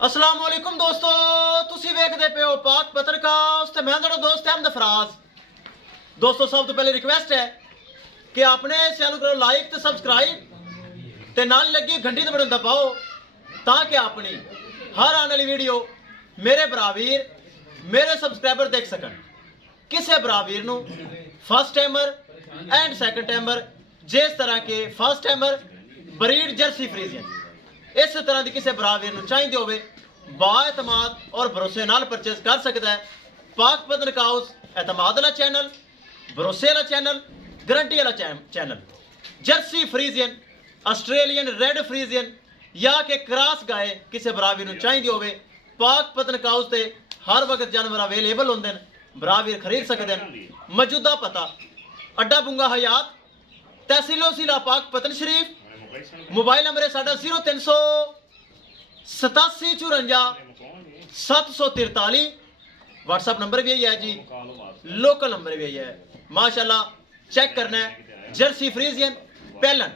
अस्सलाम वालेकुम दोस्तों, तुसी वेखदे पे हो पाक पत्रकास्ट ते मैं तुहाडा दोस्त अहमद फराज। दोस्तों सब तो पहले रिक्वेस्ट है कि अपने चैनल को लाइक ते सब्सक्राइब ते नाल लगी घंटी ते बटन दबाओ ताकि अपनी हर आने वाली वीडियो मेरे बरावीर मेरे सब्सक्राइबर देख सकन। किसी बरावीर नू first timer and second timer जिस तरह के first timer breed Jersey Friesian इस तरह की किसी बरावीर नू चाहिए होवे बाएतमाद और भरोसे नाल परचेज कर सकता है। पाक पत्रकास्ट एतमाद वाला चैनल, भरोसे वाला चैनल, गारंटी वाला channel. Jersey Friesian, Australian red Friesian या के क्रॉस गाय किसी बरावीर नू चाहिए होवे पाक पत्रकास्ट ते हर वक्त जानवर अवेलेबल होंदे ने, बरावीर खरीद सकते हैं। मौजूदा पता अड्डा बुंगा हयात, तहसीलो सिला पाक पतन शरीफ। मोबाइल नंबर है साडा 038754 व्हाट्सएप नंबर भी यही है जी, लोकल नंबर भी यही है। माशाल्लाह चेक करना है जर्सी फ्रीजियन पहलन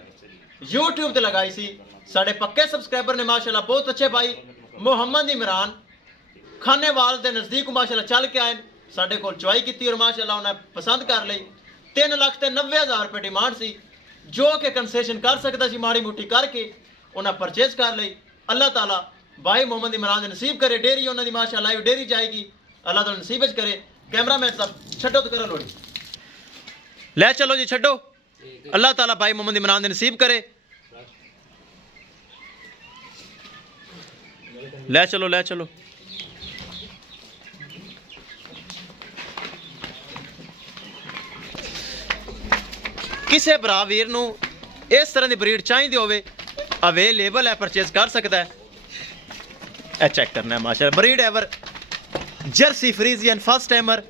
यूट्यूब ते लगाई सी, साडे पक्के सब्सक्राइबर ने माशाल्लाह बहुत अच्छे भाई मोहम्मद इमरान खानेवाल के नज़दीक माशाल्लाह चल के आए, साडे कोल चुआई की और माशाल्लाह उन्हें पसंद कर ली। 3,90,000 रुपये डिमांड सी जो कि कंसेशन कर सकता सी, माड़ी मोटी करके उन्हें परचेज कर ली। अल्लाह ताला भाई मोहम्मद इमरान ने नसीब करे, डेयरी उन्होंने माशाल्लाह लाइव डेयरी जाएगी, अल्लाह ताला नसीब करे। कैमरा मैन साहब छड्डो तो करो लोड़ी, ले चलो जी छड्डो। अल्लाह ताला भाई मोहम्मद इमरान ने नसीब करे, ले चलो ले चलो। किसी बरावीर नू इस तरह की ब्रीड चाहिए होवे अवेलेबल है, परचेज कर सकता है। ए चेक करना है माशाल्लाह ब्रीड एवर जर्सी फ्रीजियन फर्स्ट टाइमर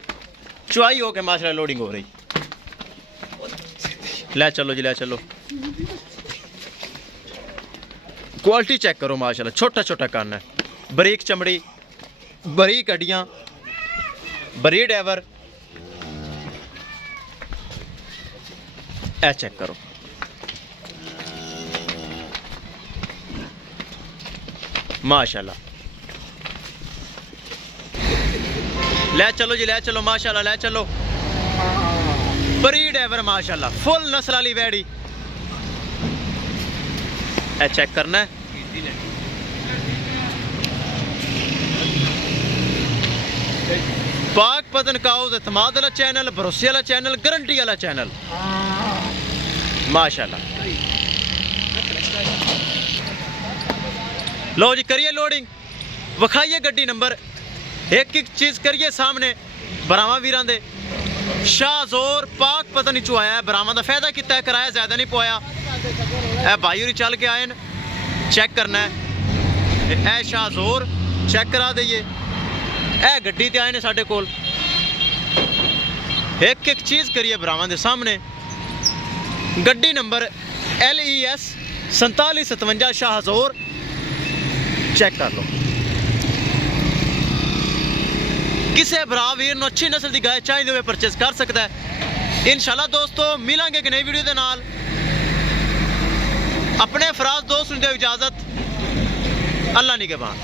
चुआई हो के माशाल्लाह लोडिंग हो रही। ले चलो जी ले चलो, क्वालिटी चेक करो माशाल्लाह, छोटा छोटा कान है, बरीक चमड़ी, बरीक हड्डियां, ब्रीड एवर। ए चेक करो माशाल्लाह, ले चलो जी ले चलो माशाल्लाह, ले चलो ब्रीड एवर माशाल्लाह फुल नस्ल वाली वैड़ी। ए चेक करना है, पाक पत्रकास्ट एतमाद वाला चैनल, भरोसे वाला चैनल, गारंटी वाला चैनल माशाल्लाह। लो जी करिए लोडिंग, विखाइए गड्डी नंबर, एक एक चीज करिए सामने। बरावा वीरां दे शाहजोर पाक पता नहीं चुआया है, बरावा का फायदा किया है, किराया ज्यादा नहीं पवाया। ए भाई होरी चल के आए न, चेक करना है। ए शाहजोर चेक करा दईए, ए गड्डी ते आए ने साडे कोल, एक एक चीज करिए बरावा दे सामने। गड्डी नंबर LES 4757 शाहजोर, चेक कर लो। किसी बरावीर नूं अच्छी नस्ल की गाय चाहिए हुए परचेज कर सकता है। इंशाल्लाह दोस्तों मिलांगे एक नई वीडियो के नाल। अपने फराज दोस्त नूं दिओ इजाजत, अल्लाह निगहबान।